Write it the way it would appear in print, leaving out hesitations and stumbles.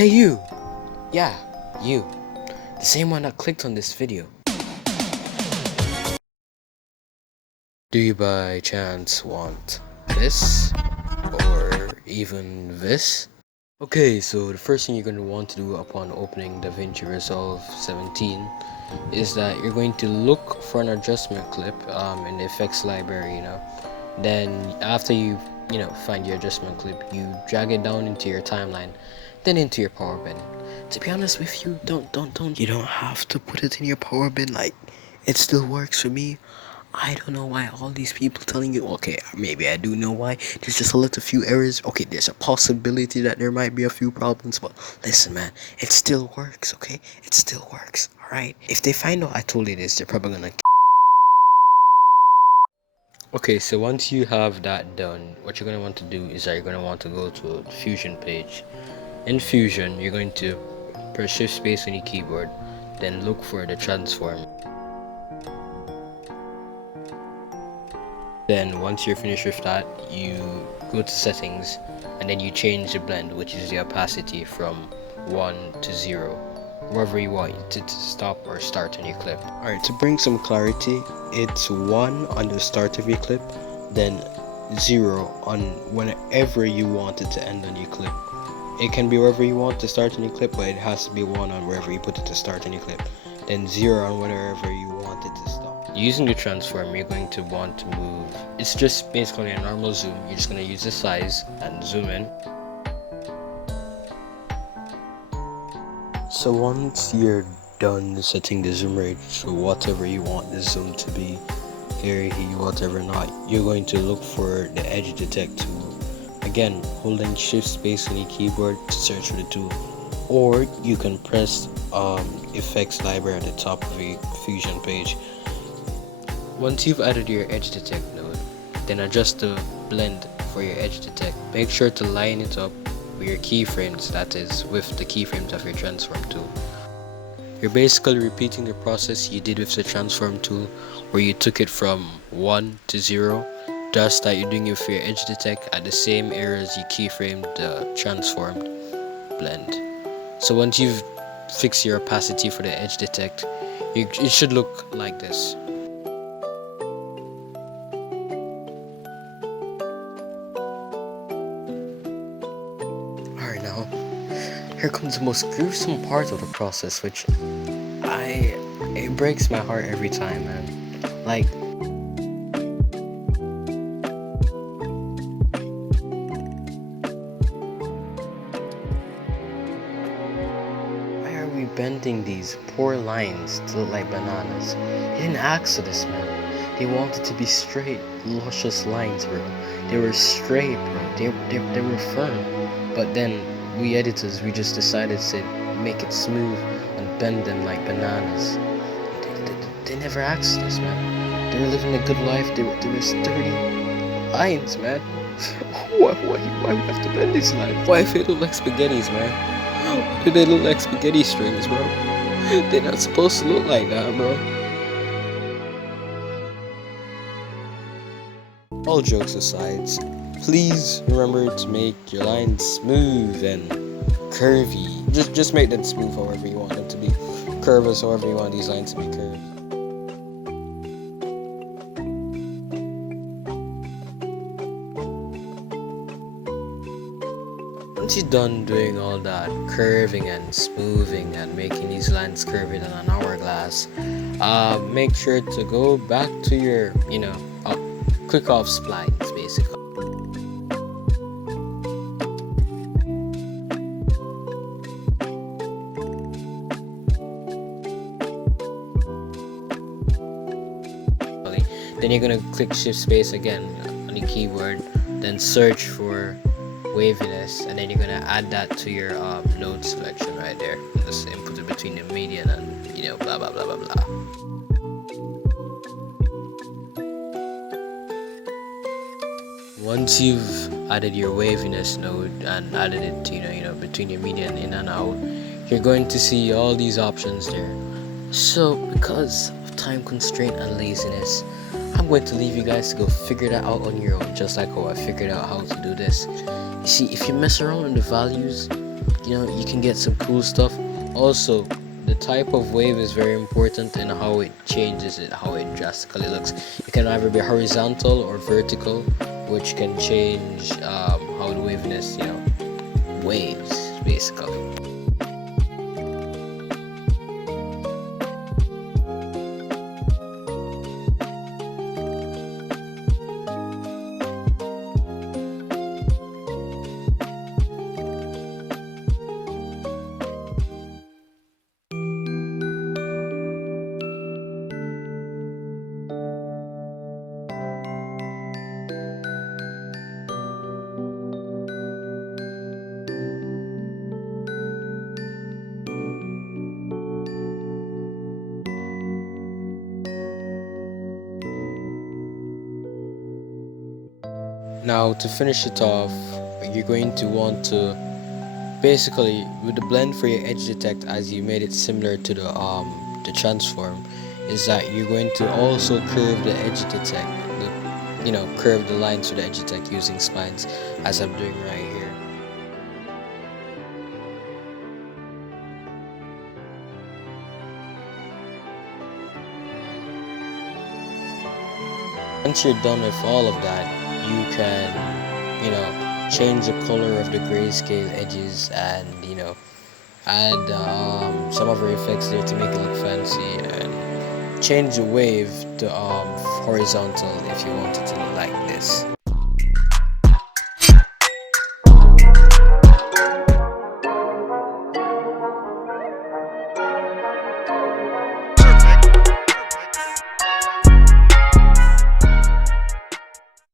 Hey you! Yeah, you. The same one that clicked on this video. Do you by chance want this? Or even this? Okay, so the first thing you're going to want to do upon opening Davinci Resolve 17 is that you're going to look for an adjustment clip in the effects library, Then after you find your adjustment clip, you drag it down into your timeline, then into your power bin. To be honest with you, you don't have to put it in your power bin. Like, it still works for me. I don't know why all these people telling you, okay, maybe I do know why. There's just a little few errors. Okay, there's a possibility that there might be a few problems, but listen, man, it still works, okay? It still works, alright? If they find out I told you this, they're probably gonna... Okay, so once you have that done, what you're going to want to do is that you're going to want to go to the Fusion page. In Fusion, you're going to press shift space on your keyboard, then look for the transform. Then once you're finished with that, you go to settings and then you change the blend, which is the opacity, from 1 to 0, wherever you want it to stop or start on your clip. Alright, to bring some clarity, it's 1 on the start of your clip, then 0 on whenever you want it to end on your clip. It can be wherever you want to start on your clip, but it has to be 1 on wherever you put it to start on your clip, then 0 on wherever you want it to stop. Using the transform, you're going to want to move. It's just basically a normal zoom. You're just going to use the size and zoom in. So once you're done setting the zoom rate to whatever you want the zoom to be, whatever not, you're going to look for the edge detect tool. Again, holding shift space on your keyboard to search for the tool, or you can press effects library at the top of the Fusion page. Once you've added your edge detect node, then adjust the blend for your edge detect. Make sure to line it up with your keyframes, that is, with the keyframes of your transform tool. You're basically repeating the process you did with the transform tool, where you took it from 1 to 0, just that you're doing it for your edge detect at the same area as you keyframed the transformed blend. So once you've fixed your opacity for the edge detect, it should look like this. Alright, now here comes the most gruesome part of the process, which it breaks my heart every time, man. Like, why are we bending these poor lines to look like bananas? They didn't ask for this, man. They wanted to be straight, luscious lines, bro. They were straight, bro. They were firm. But then we editors, we just decided to make it smooth and bend them like bananas. They never asked us, man. They were living a good life. They were sturdy lines, man. Why we have to bend these lines? Why if they look like spaghettis, man? Why do they look like spaghetti strings, bro? They're not supposed to look like that, bro. All jokes aside, please remember to make your lines smooth and curvy. Just make them smooth however you want them to be. Curvous however you want these lines to be curved. Once you're done doing all that curving and smoothing and making these lines curvy than an hourglass, make sure to go back to your, quick off splines, basically. Then you're gonna click shift space again on your keyboard, then search for waviness, and then you're gonna add that to your node selection right there. Just input it between the median and blah blah blah blah blah. Once you've added your waviness node and added it to between your median in and out, you're going to see all these options there. So because of time constraint and laziness, I'm going to leave you guys to go figure that out on your own, just like how I figured out how to do this. You see, if you mess around with the values, you can get some cool stuff. Also, the type of wave is very important in how it changes it, how it drastically looks. It can either be horizontal or vertical, which can change how the waviness, waves basically. Now to finish it off, you're going to want to basically, with the blend for your edge detect, as you made it similar to the transform, is that you're going to also curve the edge detect, curve the lines for the edge detect using spines, as I'm doing right here. Once you're done with all of that, you can, change the color of the grayscale edges and, add some other effects there to make it look fancy, and change the wave to horizontal if you want it to look like this.